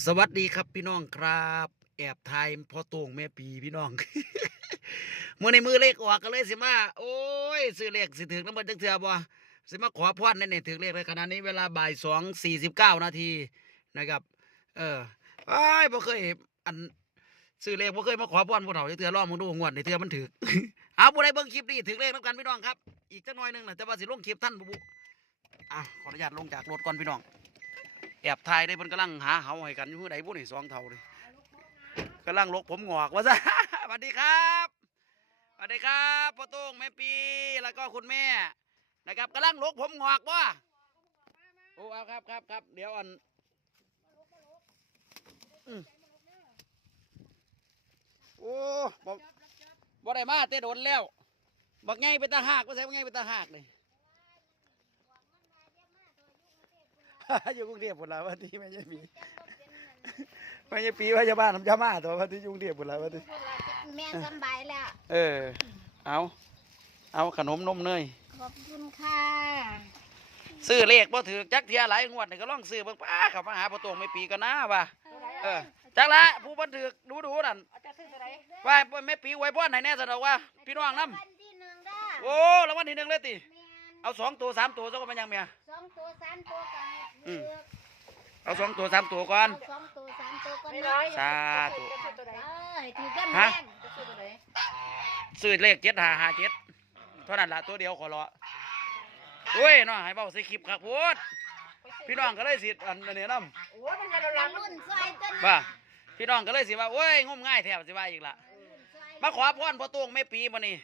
สวัสดีครับพี่น้องครับ แอบไทยพอต่งแม่ปีพี่น้องเมื่อในมือเลขออกก็เลยสิมา โอ้ยซื้อเลขสิถึงน้ำมันจังเถื่อบ่สิมาขอพรนั่นนี่ถึงเลขเลยขณะนี้เวลาบ่ายสองสี่สิบเก้านาทีนะครับ เออไอ้ายบ่เคยอันซื้อเลขบ่เคยมาขอพรผู้เฒ่าจังเถื่อรอบมึงดูงวดในเถื่อมันถึกเอาผู้ใดเบิ่งคลิปนี้ถึงเลขน้ำกันพี่น้องครับ อีกจักหน่อยหนึงนะแต่ว่าสิลงคลิปท่านบุบุอะขออนุญาตลงจากรถก่อนพี่น้อง แอบถ่ายได้เพิ่นกำลังหาเหาให้กันอยู่ใดผู้นี่สองเท่าเลยกำลังลกผมงอกว่าซะสวัสดีครับสวัสดีครับพ่อโต้งแม่ปีแล้วก็คุณแม่นะครับกำลังลกผมงอกบ่โอ้เอาครับครับครับเดี๋ยวอันโอ้บ่บ่ได้มาเตะโดนแล้วบักไงเป็นตาหากว่าใช่บักไงเป็นตาหากเลย อยู่กรุงเทพหมดแล้ววันที่ไม่ใช่ปีไม่ใช่ปีว่าจะบ้านทำจะมาตัววันที่อยู่กรุงเทพหมดแล้ววันที่แม่สำบายแล้วเออ เอาเอาขนมนมเนยขอบคุณค่ะซื้อเลขบ่ถือจักเทียหลายงวดนี่ก็ลองซื้อเบิ่งป้าเขับมาหาประตงไม่ปีกันนะว่ะเออจักละผู้บันถือดูดูๆนั่นว่าไม่ปีไว้พ่อไหนแน่สะดอกว่าพี่น้องน้วันที่หนึ่งได้ำโอ้รางวัลที่หนึ่งเลยติแม่น เอาสองตัวสามตัวซะก็มันยังเมีย สองตัวสามตัวกันอืมเลือกเอาสองตัวสามตัวก่อนเอาสองตัวสามตัวกันไม่นะร้อยสาธุเออให้ถือกันฮะแม่นจะซื้อตัวไหนซื้อเลขเจ็ดหาหาเจ็ดเท่านั้นละตัวเดียวขอรอโอ้ยเนาะให้เบาใส่คลิปครับพูดพี่น้องก็เลยสิอันอันนี้น้โอ้ยมันจะละกัลันงรุ่นซอยต้นำว่าพี่น้องก็เลยสิว่าโอ้ยงมง่ายแถบสิว่าอีกละรุ่นซอยมาขอพรพ่อตวงไม่ปีมานี่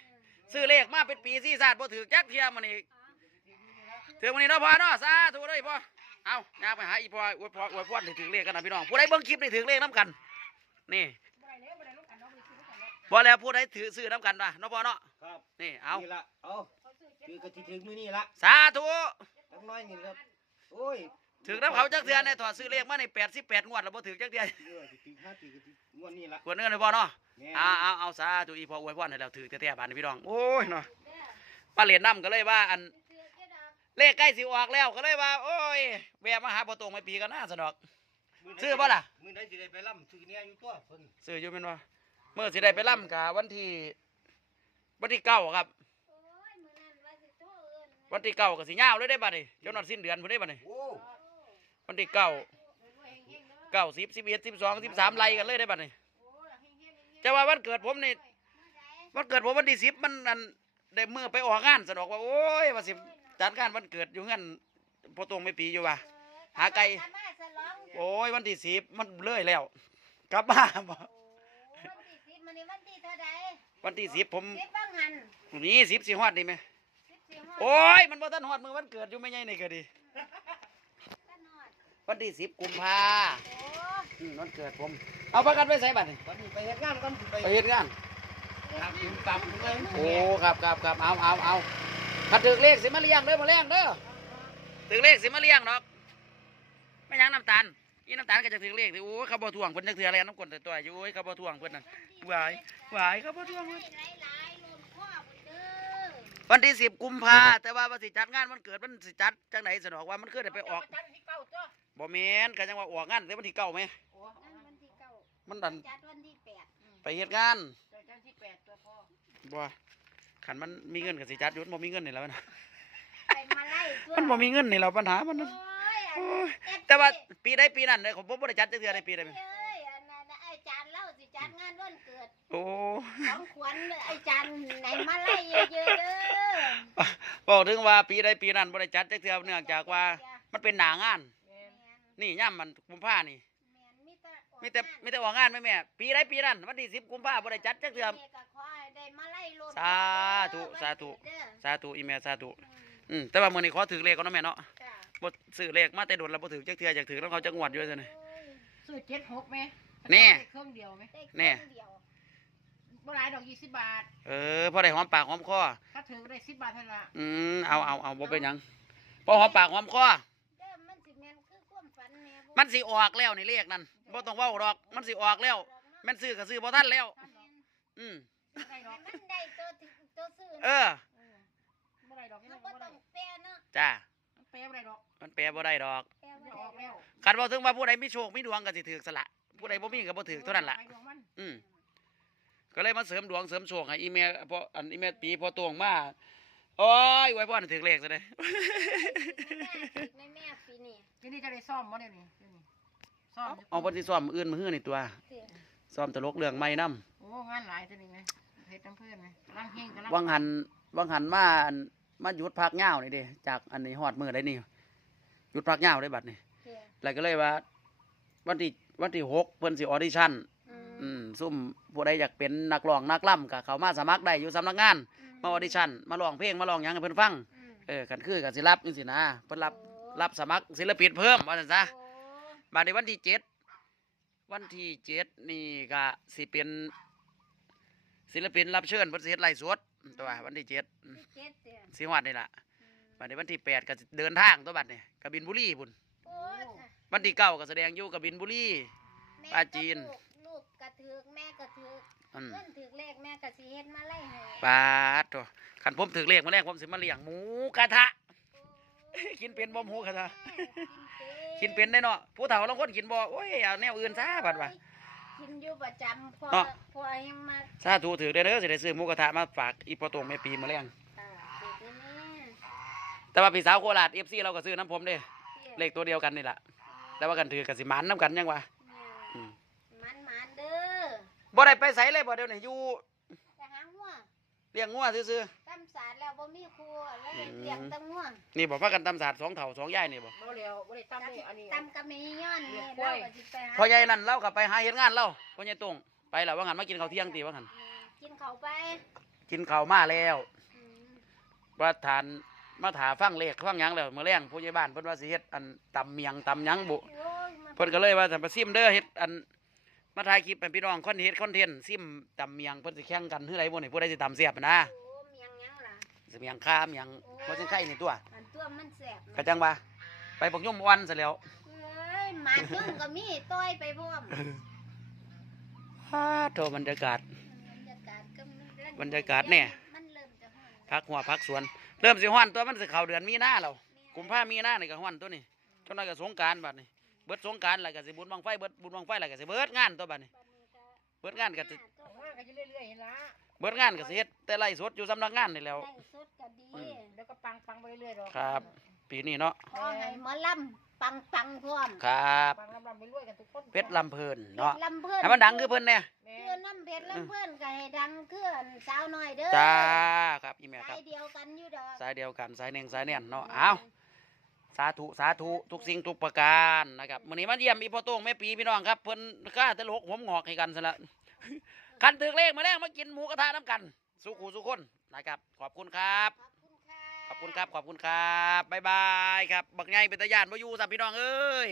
ซื้อเลขมาเป็นปีสี่ศาสตร์พ่ถือจักเทียมานี่ ถือมานี่เนาะพ่อเนาะสาธุเลยพ่อเอาอยากไปหาอีพ่ออวยพรอวยพรให้ถึงเลขกันนะพี่น้องผู้ใดเบิ่งคลิปนี่ถึงเลขน้ำกัน นี่บ่แล้วผู้ใดถือซื้อน้ำกันนะเนาะพ่อเนาะครับนี่เอานี่ละเอาคือกระติถึงมือนี่ละสาธุจักหน้อยนี่ครับโอ้ยถึงน้ำเขาจักเทือนในถอดซื้อเลขมาในแปดสิบแปดงวดแล้วบ่ถึงจักเทือนเออสิถึงห้าสิกระติงวดนี้ละควรเงินเลยพ่อเนาะแม่เอาเอาเอาสาธุอีพ่ออวยพรให้เราถือแท้ๆบานนี้พี่น้องโอ้ยเนาะป้าเหรียญน้ำก็เลยว่าอัน เลขใกล้สิออกแล้วก็เลยว่า โอ้ยแวะมาหาปตงไม่ปีกันหน้าสนอก ซื้อบ่ล่ะ มือไหนสิได้ไปล่ำซื้อเนี่ยอยู่ตัวเพิ่นซื้ออยู่เป็นว่าเมื่อสิได้ไปล่ำกะวันที่วันที่เก้าครับวันที่เก้าก็สิยาวเลยได้บัดนี้จนนอดสิ้นเดือนพุ่นได้บัดนี้โอ้วันที่เก้าเก้าสิบสิบเอ็ดสิบสองสิบสามไล่กันเลยได้บัดนี้จะว่าวันเกิดผมนี่วันเกิดผมวันที่สิบมันอันได้มือไปออกงานสนอกว่าโอ้ยว่าสิ จัดงานวันเกิดอยู่งั้นปตงไม่ปีอยู่ว่ะ หาไก่โอ้ยวันที่สิบมันเลยแล้วกลับบ้านบ่วันที่สิบมันนี่วันที่เท่าใดวันที่สิบผมสิบบ้างหันนี่สิบสี่ฮอดดีไหมสิบสี่ห้าโอ้ยมันบ่ทันฮอดมือวันเกิดอยู่ไม่ใหญ่นี่ก็ดีขนอดวันที่สิบกุมภาโอ้อืมวันเกิดผม เอาประกันไปใส่บัตรวันนี้ไปเฮ็ดงานกันสิไปไปเฮ็ดงานครับถึงตับเลยโอ้ครับครับครับเอาเอาเอา ถ้าถึกเลขสิมาเลี้ยงเด้อมาเลี้ยงเด้อถึกเลขสิมาเลี้ยงดอกไม่ยังน้ำตาลอีน้ำตาลก็จะถึกเลขสิโอ้ยเขาบ่ทวงเพิ่นจักเทื่อแล้วน้ำกลนแต่ตัวอยู่โอ้ยเขาบ่ทวงเพิ่นนั่นหวายหวายเขาบ่ทวงเพิ่นหลายๆรวมข้อหมดเด้อวันที่สิบกุมภาแต่ว่าวันสิจัดงานวันเกิดมันสิจัดจังไหนสนอกว่ามันคือได้ไปออกจันที่เก้าตัวบ่แม่นก็ยังว่าออกงานแต่วันที่เก้าไหมโอ้นั่นวันที่เก้ามันดันจัดวันที่แปดไปเฮ็ดงานจันที่แปดตัวพ่อบ่ ขันมันมีเงินก็สิจัดอยู่มันบ่มีเงินนี่แหล้วมันไปมาไล่ตัวมันบ่มีเงินนี่แหล้วปัญหามันโอ้นั่นยโอ้ยอันแต่ว่าปีใดปีนั้นเนี่ยผมบ่ได้จัดจักเทื่อในปีใดเอ้ยอันนั้นน่ะไอ้จานเล่าสิจัดงานวันเกิดโอ้ของขวัญไอ้จันไหนมาไล่เยอะๆเด้อบอกถึงว่าปีใดปีนั้นบ่ได้จัดจักเทื่อเนื่องจากว่ามันเป็นหนางาน แม่นนี่ย่ํมันกุมภานี่ แม่นมีแต่มีแต่มีแต่ออกงานไหมแม่ปีใดปีนั้นวันที่10กุมภาบ่ได้จัดจักเทื่อแม่ก็ขอให้ได้ มาไล่รถสาธุสาธุวันเกิดเด้อสาธุอีแม่สาธุอืมแต่ว่ามื้อนี้ขอถือเลขก่อนเนาะแม่เนาะจ้ะบ่ซื้อเลขมาแต่โดนแล้วบ่ถือจักเทื่ออยากถือแล้วเขาจักงวดอยู่ซั่นนี่โอ้ยซื้อเจ็ดหกไหมแน่ เครื่องเดียวไหมได้แน่ครึ่งเดียวบ่หลายดอกยี่สิบบาท เออพอได้หอมปากหอมคอถ้าถือได้สิบบาทเท่านั้นละอืมเอาเอาเอาบ่เป็นหยังพอหอมปากหอมคอเด้อมันสิแม่นคือความฝันแม่บ่มันสิออกแล้วนี่เลขนั่นบ่ต้องเว้าดอกมันสิออกแล้วแม่นซื้อก็ซื้อบ่ทันแล้วอืมบ่ ได้ดอกมันได้ตัวที่ตัวซื้อเออเออบ่ได้ดอกนี่มันบ่บ่ได้ต้องแปรเนาะจ้าแปลบ่ได้ดอกมันแปลบ่ได้ดอกแปลมันว่าออกแล้วคันบ่ถึงว่าผู้ใดมีโชคมีดวงก็สิถือสละผู้ใดบ่มีก็บ่ถือเท่านั้นล่ะไปดวงมันอืมก็เลยมาเสริมดวงเสริมโชคให้อีเมลพออันอีเมลปีพอตวงมาโอ้ยไว้พ่อถึงเลขซะเด้แม่แม่ปีนี้ทีนี้จะได้ซ่อมบ่เดี๋ยวนี้เดี๋ยวนี้ซ่อมเอาเพิ่นสิซ้อมมื้ออื่นมื้อฮื้อนี่ตัวเสีย ซ้อมตลกเรื่องใหม่นํโอ้งานหลายตัวนี้ไหมเฮ็ดน้ำเพื่อนไหมร่างเฮงกับร่างวังหันวังหันมาอันมาหยุดพักยาวนี่เด้จากอันนี้ฮอดมื้อได้นี่หยุดพักยาวได้บัดนี้เสียแล้วก็เลยว่า วันที่วันที่หกเพิ่นสิออดิชั่นอืมอืมซุ่มผู้ใดอยากเป็นนักร้องนักล่ำก็เข้ามาสมัครได้อยู่สำนักงาน มาออดิชั่นมาร้องเพลงมาร้องหยังให้เพิ่นฟังอืมเออกันคือกันสิรับจังซี่นะเพิ่นรับโอ้รับสมัครศิลปินเพิ่มว่าซั่นซะโอ้บัดนี้วันที่เจ็ด วันที่เจ็ดนี่ก็สิเป็นศิลปินรับเชิญเพิ่นสิเฮ็ดไลฟ์สดตัววันที่เจ็ดอืมที่เจ็ดเสียสิฮอดนี่ล่ะอืมบัดนี้วันที่แปดก็สิเดินทางตัวบัดนี่กบินบุรีพุ่นโอ้ยวันที่เก้าก็แสดงอยู่กบินบุรี แม่ปลาจีน ก็ถูกลูกกระถือกแม่กระถือกอืมเพื่อนถือกเลขแม่กระสีเฮ็ดมาไล่ให้ปาดตัวคันผมถึกเลขมาแรกผมสิมาเลี้ยงหมูกระทะโอ้ย กินเป็นบ่หมูกระทะกินเป็นกินเป็นได้เนาะผู้เฒ่าลางคนกินบ่โอ้ยเอาแนวอื่นซะบัดว่ากินอยู่ประจำพอเนาะพอยังมาสาธุถือได้เด้อสิได้ซื้อหมูกระทะมาฝากอีพ่อตวงแม่ปีมาแรงอ่าเด็กนี่แต่ว่าพี่สาวโคราช FC เราก็ซื้อน้ำผมเด้นี่เลขตัวเดียวกันนี่ล่ะแต่ว่ากันถือก็สิหมันน้ำกันยังวะอืมมันมันเด้อบ่ได้ไปไสเลยบ่เดี๋ยวนี้อยู่แต่หางหัวเลี้ยงงัวซื่อตำสารแล้วบ่มีครัวแล้วอืมเลี้ยงแตะงัวๆนี่บ่พากันตำศาสตร์สองเฒ่าสองยายนี่บ่บ่เร็วบ่ได้ตั้มนี่อันนี้ ตำกะมีย้อนนี่เลี้ยงกล้เราวยก็สิไปหาพ่อใหญ่นั่นเราก็ไปหาเฮ็ดงานเราพ่อใหญ่ตรงไปแล้วว่างั้นมากินข้าวเที่ยงติว่างั้นอืมกินเขาวไปกินข้าวมาแล้วอืมว่าทานมาถาฟังเลขฟังหยังแล้วมื้อแรงผู้ใหญ่บ้านเพิ่นว่าสิเฮ็ดอันตำเมียงตำหยังบุโอ้ยมาเพิ่นก็เลยว่าจะมาซิมเด้อเฮ็ดอัน มาถ่ายคลิปเป็นพี่น้องคอนเฮ็ดคอนเทนต์ซิมตำเมียงเพิ่นสิแข่งกันเฮือใดบ่นี่ผู้ใดสิตำเสียบนะโอ้เมียงหยังล่ะสิเมียงข้ามเมียงบ่สิไข่นี่ตัวอันตัวมันแสบก็จังว่าไปปกยมวันซะแล้วเอ้ยหมาจุ้งก็มีต้อยไปพร้อมฮ่าโทบรรยากาศ บรรยากาศก็มันเริ่มบรรยากาศเนี่ยมันเริ่มจะฮ้อนพักหัวพักสวน เริ่มสิฮ้อนตัวมันสิเข้าเดือนมีนาแล้วกุมภามีนานี่ก็ฮ้อนตัวนี้จนนั้นก็สงกรานต์บัดนี้ เบิดสงกรานต์แล้วก็สิบุญบังไฟเบิดบุญบังไฟแล้วก็สิเบิดงานตัวบัดนี้เบิดงานก็สิว่างก็จะเรื่อยๆเห็นละเบิดงานก็สิเฮ็ดแต่ไล่สดอยู่สำนักงานนี่แหล้ว ได้สุดก็ดีอืมแล้วก็ปังปังไปเรื่อยๆดอกครับ ปีนี้เนาะขอให้หมอลำปังปังๆพร้อมครับปังลำลำไปรวยกันทุกคนเพชรลำเพลินเนาะพชรลำเพื่อนให้มันดังคือเพิ่นแน่แม่คือน้ำเพชรลำเพื่อนก็ให้ดังคืออันสาวน้อยเด้อจ้าครับอีแม่คสารับยเดียวกันอยู่ดอกสายเดียวกันสายหนึ่งสายเนี่ยเนาะเอา สาธุสาธุทุกสิ่งทุกประการนะครับมื้อนี้มาเยี่ยมอีพ่อโต้งแม่ปีพี่น้องครับเพิ่นกล้าตลกผมงอกให้กันซะละคันถึกเลขมาแล้มากินหมูกระทะน้ำกันสุขูสุขคนนะครับขอบคุณครับ ขอบคุณค่ะขอบคุณครับขอบคุณครับบ๊ายบายครับบักไงเป็นตาญาณมาอยู่สับพี่น้องเอ้ย